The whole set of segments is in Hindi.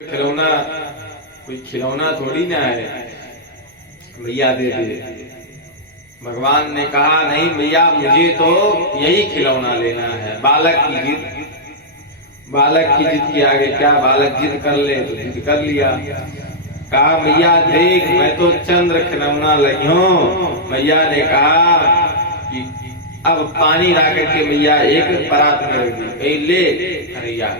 खिलौना कोई खिलौना थोड़ी ना है भैया दे दे। भगवान ने कहा नहीं भैया मुझे तो यही खिलौना लेना है। बालक की जिद के आगे क्या, बालक जिद कर ले तो जिद कर लिया। कहा भैया देख मैं तो चंद्र खिलौना लाई हूँ। भैया ने कहा कि अब पानी ला करके भैया एक परात में रख दी, ले कन्हैया।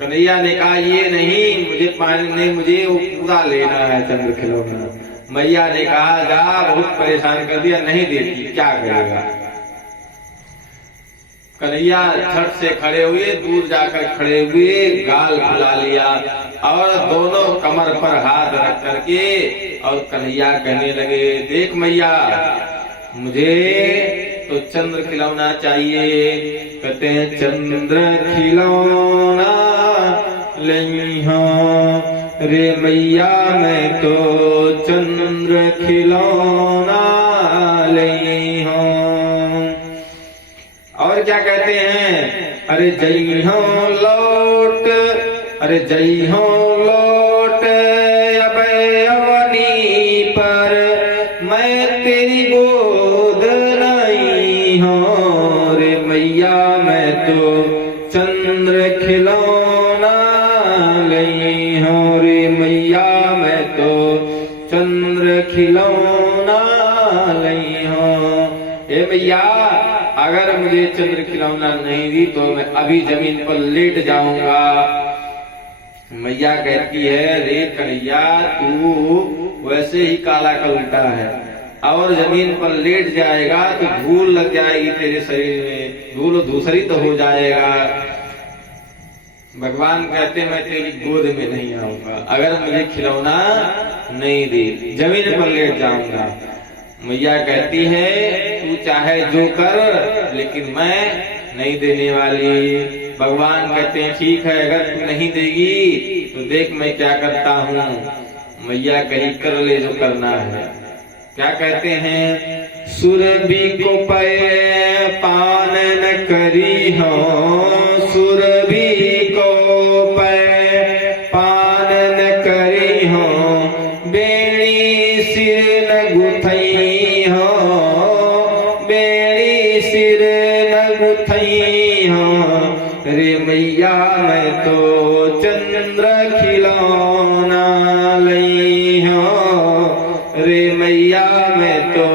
कन्हैया ने कहा ये नहीं, मुझे पानी नहीं, मुझे वो पूरा लेना है चंद्र खिलौना। मैया ने कहा जा, बहुत परेशान कर दिया, नहीं देती, क्या करेगा। कन्हैया झट से खड़े हुए, दूर जाकर खड़े हुए, गाल फुला लिया और दोनों कमर पर हाथ रख करके और कन्हैया कहने लगे देख मैया मुझे तो चंद्र खिलौना चाहिए। कहते हैं चंद्र खिलौना लई हूं रे मैया, मैं तो चंद्र खिलौना लई हूं। और क्या कहते हैं, अरे जई हो लौट, अरे जई हो लौट अब अवनी पर, मैं तेरी गोद नहीं हूं रे मैया, मैं तो चंद्र खिलौना लई हूं रे मैया, मैं तो चंद्र खिलौना लई हूं। हे मैया अगर मुझे चंद्र खिलौना नहीं दी तो मैं अभी जमीन पर लेट जाऊंगा। मैया कहती है रे कन्हैया तू वैसे ही काला का उल्टा है, और जमीन पर लेट जाएगा तो धूल लग जाएगी तेरे शरीर में, धूल दूसरी तो हो जाएगा। भगवान कहते मैं तेरी गोद में नहीं आऊंगा, अगर मुझे खिलौना नहीं दी जमीन पर लेट जाऊंगा। मैया कहती है तू चाहे जो कर लेकिन मैं नहीं देने वाली। भगवान कहते हैं ठीक है अगर तू नहीं देगी तो देख मैं क्या करता हूँ। मैया कही कर ले जो करना है। क्या कहते हैं, सुरभि को पे पान न करी हो, सुरभि को पे पान न करी हो, बेड़ी सिर न गुथई हो, बेड़ी सिर न गुथई हो रे मैया, मैं तो चंद्र खिलौना लई हूं रे मैया, मैं तो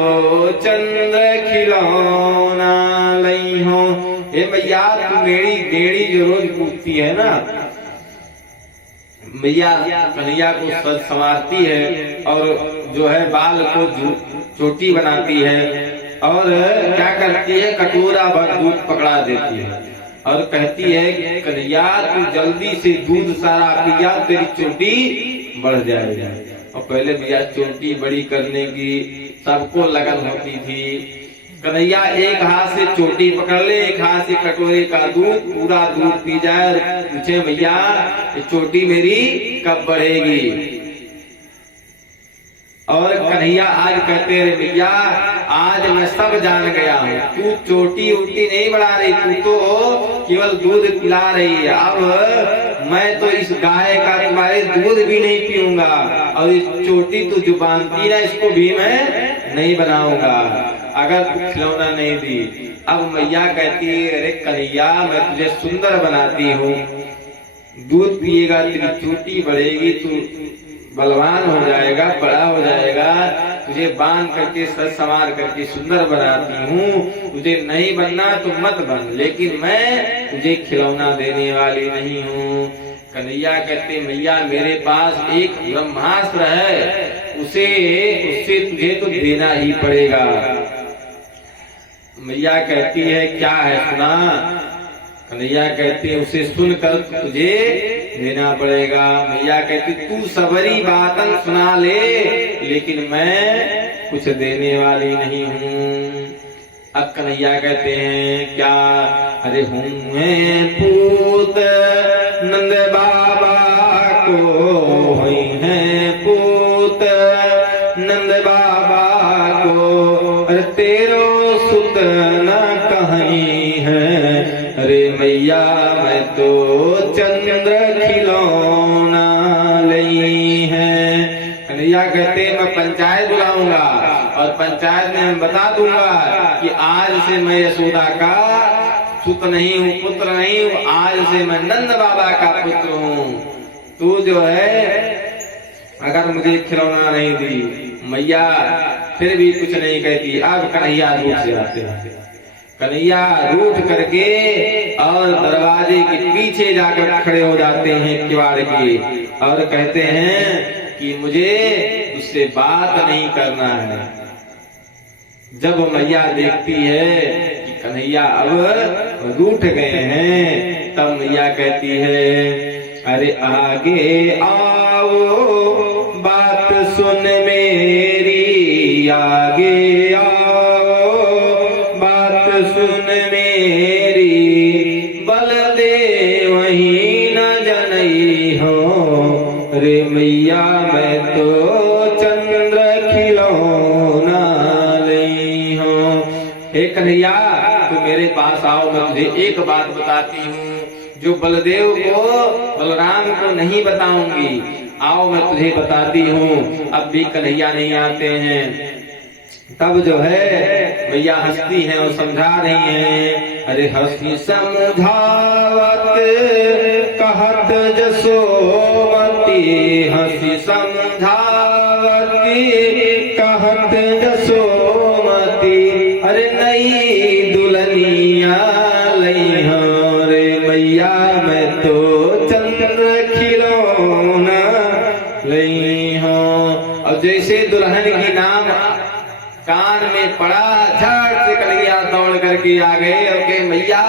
चंद्र खिलौना लई हूं। हे मैया तू मेरी बेड़ी जो रोज पूछती है ना, मैया कन्हैया को संवारती है और जो है बाल को चोटी बनाती है और क्या करती है कटोरा भर दूध पकड़ा देती है और कहती है कन्हैया तू जल्दी से दूध सारा पी जा, तेरी चोटी बढ़ जाएगी। और पहले भैया चोटी बड़ी करने की सबको लगन होती थी। कन्हैया एक हाथ से चोटी पकड़ ले, एक हाथ से कटोरे का दूध, पूरा दूध पी जाए और पूछे भैया ये चोटी मेरी कब बढ़ेगी। और कन्हैया आज कहते रहे भैया आज मैं सब जान गया हूँ, तू चोटी उटी नहीं बढ़ा रही, तू तो केवल दूध पिला रही है। अब मैं तो इस गाय का तुम्हारे दूध भी नहीं पीऊंगा और इस चोटी तू जो बांधती है इसको भी मैं नहीं बनाऊंगा अगर तू खिलौना नहीं दी। अब मैया कहती है अरे कन्हैया मैं तुझे सुंदर बनाती हूँ, दूध पिएगा तेरी चोटी बढ़ेगी, तू बलवान हो जाएगा, बड़ा हो जाएगा, तुझे बांध करके सज संवार करके सुंदर बनाती हूँ। तुझे नहीं बनना तो मत बन, लेकिन मैं तुझे खिलौना देने वाली नहीं हूँ। कन्हैया कहते मैया मेरे पास एक ब्रह्मास्त्र है, उससे तुझे तो देना ही पड़ेगा। मैया कहती है क्या है सुना। कन्हैया कहते उसे सुनकर तुझे देना पड़ेगा। मैया कहती तू सबरी बातन सुना ले, लेकिन मैं कुछ देने वाली नहीं हूँ। अब कन्हैया कहते हैं क्या, अरे हूँ मैं पूत नंद बाबा को, हुई है पूत नंद बाबा को, अरे तेरो सुत न कहीं है रे मैया, मैं तो चंद्र खिलौना मैया कहते हैं मैं पंचायत बुलाऊंगा और पंचायत में मैं बता दूंगा कि आज से मैं यशोदा का सुत नहीं हूँ, पुत्र नहीं हूँ, आज से मैं नंद बाबा का पुत्र हूँ। तू जो है अगर मुझे खिलौना नहीं दी। मैया फिर भी कुछ नहीं कहती। अब कन्हैया रूठ जाते हैं। कन्हैया रूठ करके और दरवाजे के पीछे जाकर खड़े हो जाते हैं किवाड़ के और कहते हैं कि मुझे उससे बात नहीं करना है। जब मैया देखती है कि कन्हैया अब रूठ गए हैं, तब मैया कहती है अरे आगे आओ बात सुन मेरी, आगे आओ बात सुन मेरी, बलदेव ही न जनई हो रे मैया मैं तो चंद्र खिलौना लई हो। हे कन्हैया तू मेरे पास आओ, मैं तुझे एक बात बताती हूँ जो बलदेव को बलराम को नहीं बताऊंगी। आओ मैं तुझे बताती हूँ। अब भी कन्हैया नहीं आते हैं। तब जो है मैया हंसती हैं और समझा रही हैं। अरे हंसी समझावत कहत जसोमती, हंसी समझावती कहत जसोमती, अरे नई दुल्हनिया लई हो रे मैया मैं तो चंद्र खिलौना लई हो। और जैसे दुल्हन की नाम कान में पड़ा, झट से कन्हैया दौड़ करके आ गए और कहे मैया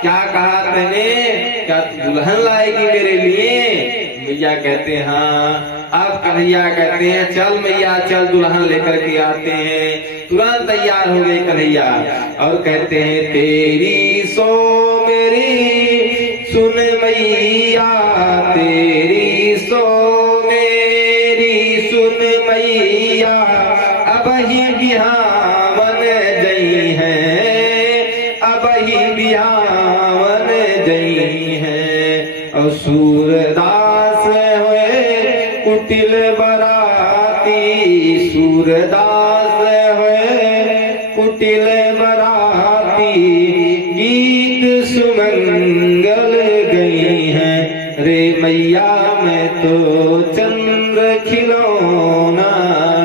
क्या कहा तूने, क्या दुल्हन लाएगी मेरे लिए? मैया कहते हैं हाँ। अब कन्हैया कहते हैं चल मैया चल दुल्हन लेकर के आते हैं। तुरंत तैयार हो गए कन्हैया और कहते हैं तेरी सो मेरी सुन मैया, तेरी सो मेरी सुन मैया, अब ही बिहावन जई है, अब ही बिहावन जई है। और सूरदास हुए कुटिल बराती, सूरदास हुए कुटिल बराती, गीत सुमंगल गई हैं रे मैया मैं तो चंद्र खिलौना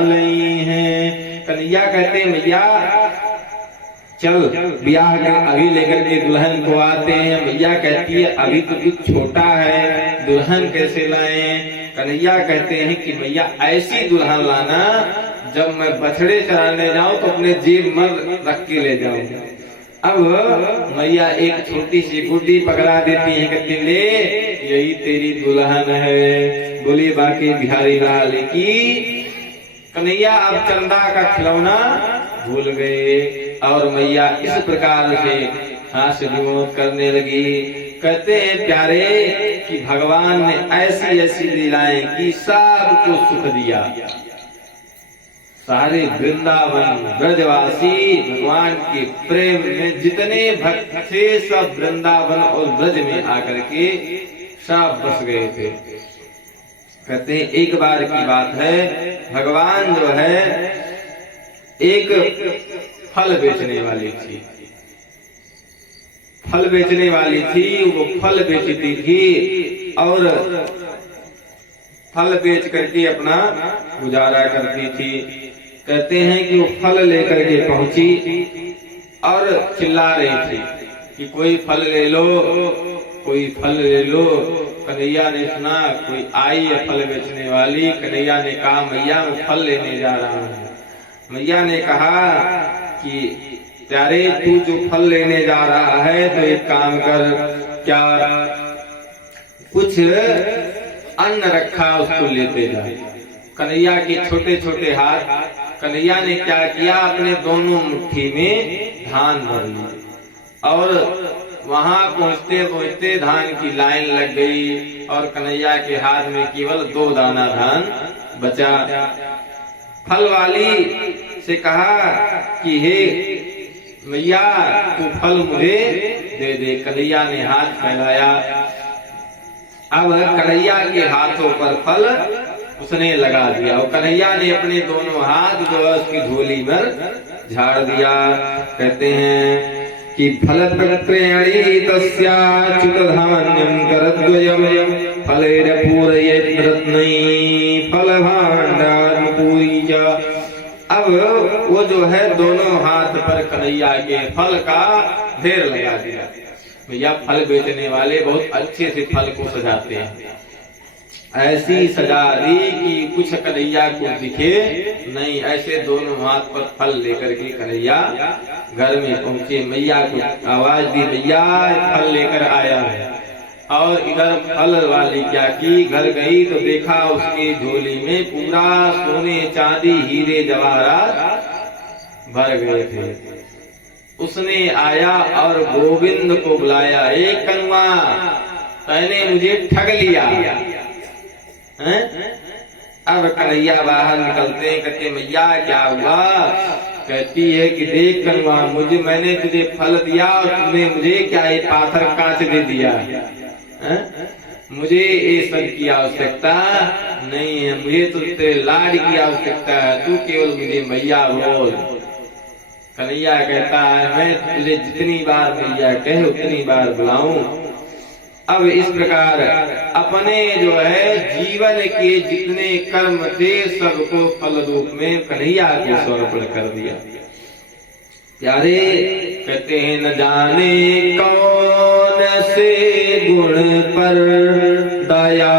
लई हैं। कन्हैया कहते हैं मैया चल ब्याह के अभी लेकर के दुल्हन को आते हैं। मैया कहती है अभी तो कुछ छोटा है, दुल्हन कैसे लाएं? कन्हैया कहते हैं कि मैया ऐसी दुल्हन लाना जब मैं बछड़े चराने जाऊं तो अपने जेब में रख के ले जाऊं। अब मैया एक छोटी सी गुड्डी पकड़ा देती है, कहती ले यही तेरी दुल्हन है, बोली बाकी बिहारी लाल की। कन्हैया अब चंदा का खिलौना भूल गए और मैया इस प्रकार से हास्य विनोद करने लगी। कहते हैं प्यारे कि भगवान ने ऐसी ऐसी लीलाएं की, सबको सुख दिया। सारे वृंदावन ब्रजवासी भगवान के प्रेम में जितने भक्त थे सब वृंदावन और ब्रज में आकर के सब बस गए थे। कहते हैं एक बार की बात है, भगवान जो है एक फल बेचने वाली थी, फल बेचने वाली थी, वो फल बेचती थी और फल बेच करके अपना गुजारा करती थी। कहते हैं कि वो फल लेकर के पहुंची और चिल्ला रही थी कि कोई फल ले लो, कोई फल ले लो। कन्हैया ने सुना कोई आई है फल बेचने वाली। कन्हैया ने कहा मैया मैं फल लेने जा रहा हूँ। मैया ने कहा कि प्यारे तू जो फल लेने जा रहा है तो एक काम कर, क्या कुछ अन्न रखा उसको लेते जा। कन्हैया के छोटे छोटे हाथ, कन्हैया ने क्या किया अपने दोनों मुट्ठी में धान भर ली और वहां पहुंचते पहुंचते धान की लाइन लग गई और कन्हैया के हाथ में केवल 2 दाना धान बचा। फल वाली से कहा कि हे मैया तू फल मुझे दे दे। कन्हैया ने हाथ फैलाया। अब कन्हैया के हाथों पर फल उसने लगा दिया और कन्हैया ने अपने दोनों हाथ जो है उसकी झोली में झाड़ दिया। कहते हैं कि फलपत्रेणी तस्याच्युत धान्यं करद्वयम् फलैरपूरयेत् रत्नैः फलभाण्डारपूरी च। अब वो जो है दोनों हाथ पर कन्हैया के फल का ढेर लगा दिया। भैया फल बेचने वाले बहुत अच्छे से फल को सजाते हैं, ऐसी सजा दी कि कुछ कन्हैया को दिखे नहीं। ऐसे दोनों हाथ पर फल लेकर के कन्हैया घर में पहुंचे। मैया को आवाज दी, मैया फल लेकर आया है। और इधर फल वाली क्या की, घर गई तो देखा उसकी झोली में पूरा सोने चांदी हीरे जवाहरात भर गए थे। उसने आया और गोविंद को बुलाया, एक कनुआ तैने मुझे ठग लिया है? अब कन्हैया बाहर निकलते हैं, कहते मैया क्या हुआ? कहती है कि देख कनुआ, मैंने तुझे फल दिया और तुमने मुझे क्या ये पाथर कांच दे दिया है? मुझे ये सब की आवश्यकता नहीं है, मुझे तो तेरे लाड की आवश्यकता है, तू केवल मुझे मैया बोल। कन्हैया कहता है मैं तुझे जितनी बार मैया कहे उतनी बार बुलाऊं। अब इस प्रकार अपने जो है जीवन के जितने कर्म थे सबको फल रूप में कन्हैया को समर्पण कर दिया। प्यारे कहते हैं न जाने कौन से गुण पर दया